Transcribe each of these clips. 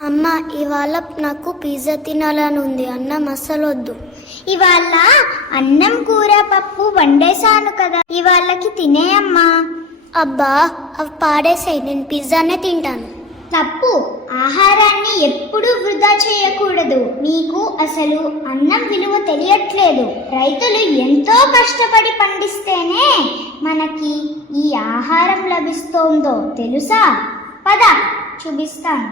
అమ్మ, ఇవాళ నాకు పిజ్జా తినాలని ఉంది. అన్నం అస్సలు వద్దు. ఇవాళ అన్నం కూర పప్పు వండేశాను కదా, ఇవాళకి తినేయమ్మా. అబ్బా, అవి పాడేసాయి. నేను పిజ్జానే తింటాను. తప్పు. ఆహారాన్ని ఎప్పుడూ వృధా చేయకూడదు. మీకు అసలు అన్నం విలువ తెలియట్లేదు. రైతులు ఎంతో కష్టపడి పండిస్తేనే మనకి ఈ ఆహారం లభిస్తోందో తెలుసా? పద చూపిస్తాను.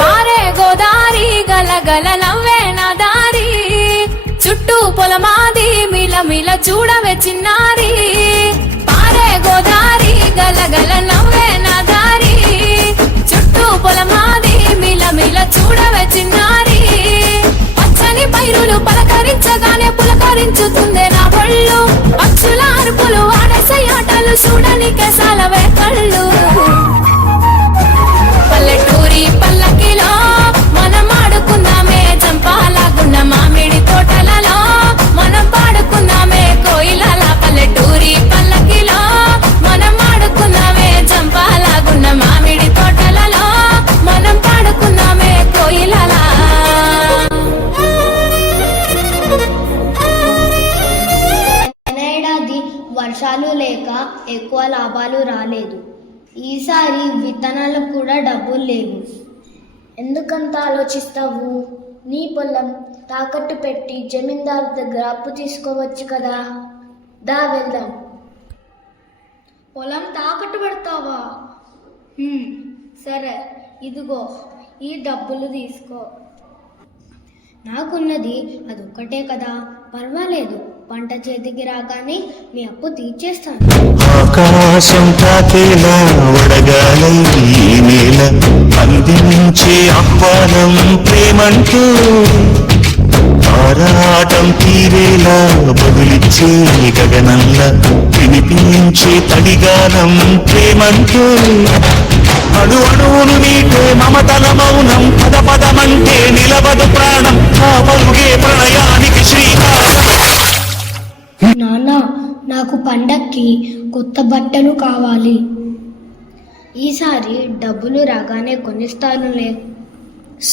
పారే గోదారి గలగల నవ్వే నా దారి, చుట్టూ పొలమాది మిలమిల చూడవే చిన్నారి. పారే గోదారి గలగల నవ్వే నా దారి, చుట్టూ పొలమాది మిలమిల చూడవే చిన్నారి. పచ్చని పైరులు పలకరించగానే పులకరించుతుందే నా ఒళ్ళు, పక్షుల అరుపులు ఆడసే ఆటలు చూడనికే సాలవే కళ్ళు. పల్లెటూరి పల్లకిలో మనం ఆడుకుందామే చంపాలగున్న మామిడి తోటలలో, మనం పాడుకుందామే కోయిలల. పల్లెటూరి పల్లకిలో మనం ఆడుకుందామే చంపాలగున్న మామిడి తోటలలో, మనం పాడుకుందామే కోయిలల. ఏడాది వర్షాలు లేక ఎక్కువ లాభాలు రాలేదు. ఈసారి విత్తనాలకు కూడా డబ్బులు లేవు. ఎందుకంత ఆలోచిస్తావు? నీ పొలం తాకట్టు పెట్టి జమీందారు దగ్గర అప్పు తీసుకోవచ్చు కదా. దా వెళ్దాం. పొలం తాకట్టు పెడతావా? సరే, ఇదిగో ఈ డబ్బులు తీసుకో. నాకున్నది అదొక్కటే కదా, పర్వాలేదు. పంట చేతికి రాగానే మీ అప్పు తీర్చేస్తాను. ఆకాశం తాకేలా వడగాలై ఈ నేల అందించే ఆహ్వానం ప్రేమంటూ, ఆరాటం తీరేలా బదులిచ్చే గగనంలా వినిపించే తడిగానం ప్రేమంటూ, అడు అణువును నీటే మమతల మౌనం, పద పదమంటే నిలబదు ప్రాణం, ఆ పలుగే ప్రణయానికి శ్రీకారం. నాన్న, నాకు పండక్కి కొత్త బట్టలు కావాలి. ఈసారి డబ్బులు రాగానే కొనిస్తానులే.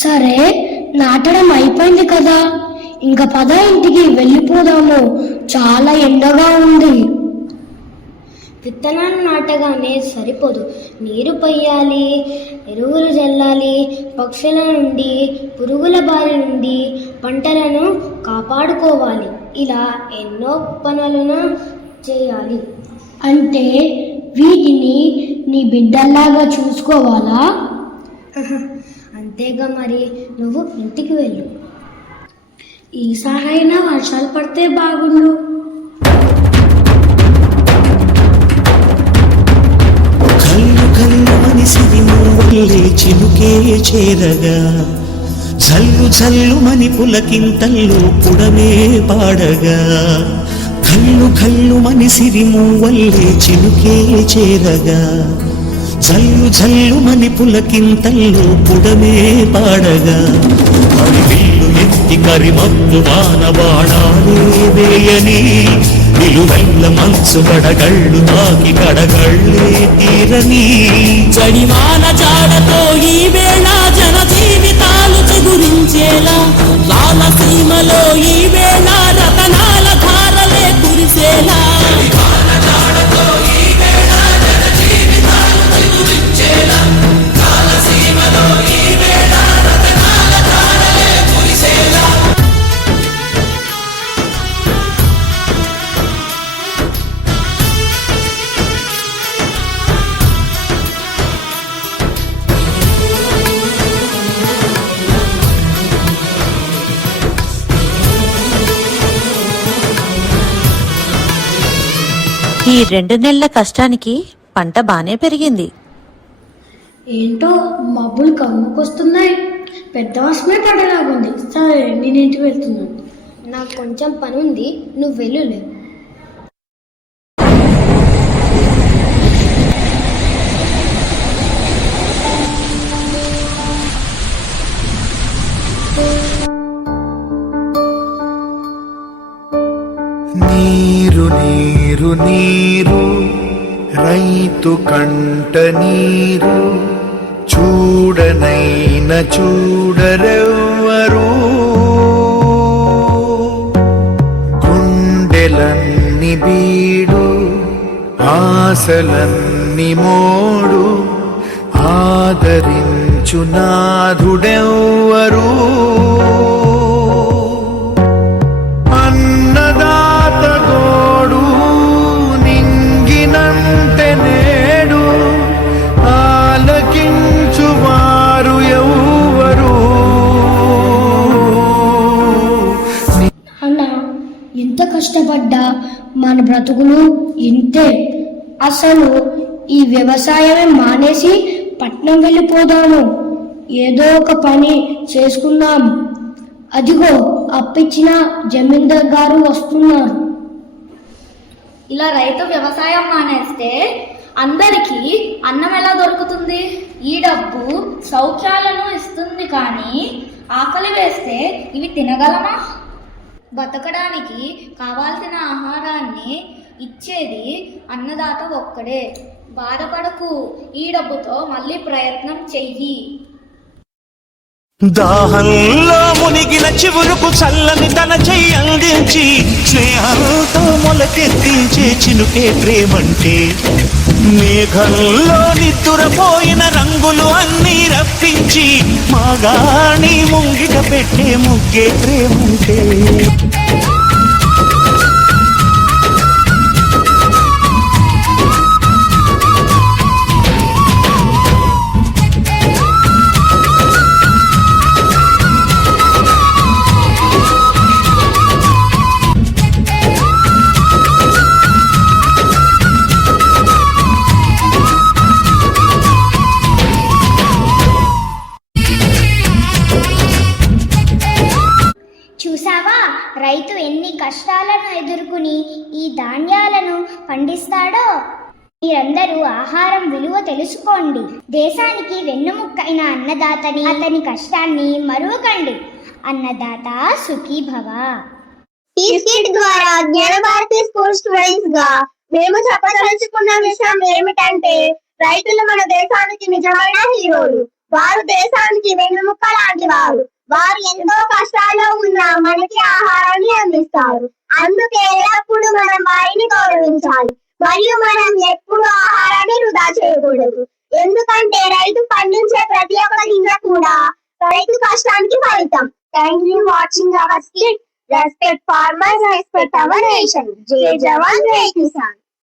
సరే, నాటడం అయిపోయింది కదా, ఇంకా పద ఇంటికి వెళ్ళిపోదాము. చాలా ఎండగా ఉంది. విత్తనాలు నాటగానే సరిపోదు. నీరు పొయ్యాలి, ఎరువులు చల్లాలి, పక్షుల నుండి పురుగుల బారి నుండి పంటలను కాపాడుకోవాలి. ఇలా ఎన్నో పనులను చేయాలి. అంటే వీటిని నీ బిడ్డల్లాగా చూసుకోవాలా? అంతేగా మరి. నువ్వు ఇంటికి వెళ్ళు. ఈసారైనా వర్షాలు పడితే బాగుండు. కళ్ళు కళ్ళు మనిసిది నువ్వల్లే చినుకే చేరగా, జల్లు జల్లు మని పులకింతల్లో పుడమే పాడగా. కళ్ళు కళ్ళు మనిసిరి మూవల్లే చినుకే చేరగా, జల్లు జల్లు మని పులకింతల్లో పుడమే పాడగా. అడివిల్లు ఎత్తి కరిమత్తు వానబాణాలే వేయని, నిలువెల్ల మనసు గడగళ్ళు తాకి కడగళ్ళే తీరని. జడివాన జాడతో ఈ వేళ జన జీవితాలు చిగురించేలా, రాలసీమలో ఈ వేళ రతనాల ధారలే కురిసేలా. ఈ 2 నెలల కష్టానికి పంట బానే పెరిగింది. ఏంటో మబ్బులు కమ్ముకొస్తున్నాయి. పెద్ద వర్షమే పడేలాగుంది. సరే, నేను ఇంటికి వెళ్తున్నాను. నాకు కొంచెం పని ఉంది, నువ్వు వెళ్ళు. నీరు నీరు నీరు రైతు కంట నీరు చూడనైన చూడరెవ్వరు గుండెలన్ని బీడు ఆశలన్ని మోడు ఆదరించు నాథుడెవ్వరు అన్నదాత గోడు నింగినంటే నేడు ఆలకించువారు ఎవ్వరు. అన్న ఎంత కష్టపడ్డా మన బ్రతుకులు ఇంతే. అసలు ఈ వ్యవసాయమే మానేసి పట్నం వెళ్ళిపోదాము, ఏదో ఒక పని చేసుకుందాం. అదిగో అప్పిచ్చిన జమీందార్ గారు వస్తున్నారు. ఇలా రైతు వ్యవసాయం మానేస్తే అందరికీ అన్నం ఎలా దొరుకుతుంది? ఈ డబ్బు సౌఖ్యాలను ఇస్తుంది, కానీ ఆకలి వేస్తే ఇవి తినగలమా? బతకడానికి కావాల్సిన ఆహారాన్ని ఇచ్చేది అన్నదాత ఒక్కడే. బాధపడకు, ఈ డబ్బుతో మళ్ళీ ప్రయత్నం చెయ్యి. దాహంలో మునిగిన చివురుకు చల్లని తన చెయ్యి అందించి స్నేహంతో మొలకెత్తించే చినుకే ప్రేమంటే. మేఘంలో నిద్దురపోయిన రంగులు అన్నీ రప్పించి మాగాణి ముంగిట పెట్టే ముగ్గే ప్రేమంటే. చూసావా, రైతు ఎన్ని కష్టాలను ఎదుర్కొని ఈ ధాన్యాలను పండిస్తాడో. మీరందరూ ఆహారం విలువ తెలుసుకోండి. దేశానికి వెన్నుముక్కైన అన్నదాతని, అతని కష్టాన్ని మరువకండి. అన్నదాత సుఖీభవ. ఈ స్కిట్ ద్వారా జ్ఞానభారతి స్కూల్ స్టూడెంట్స్ గా మేము చెప్పదలుచుకున్న విషయం ఏమిటంటే, రైతులు మన దేశానికి నిజమైన హీరోలు. వారు దేశానికి వెన్నుముక్క లాంటి వారు. వారు ఎంతో కష్టాల్లో ఉన్నా మనకి ఆహారాన్ని అందిస్తారు. అందుకే ఎల్లప్పుడూ మనం వారిని గౌరవించాలి. మరియు మనం ఎప్పుడు ఆహారాన్ని వృధా చేయకూడదు. ఎందుకంటే రైతు పండించే ప్రతి ఒక్క గింజ కూడా రైతు కష్టానికి ఫలితం. Thank you watching our skit. Respect farmers, respect our nation. జై జవాన్, జై కిసాన్.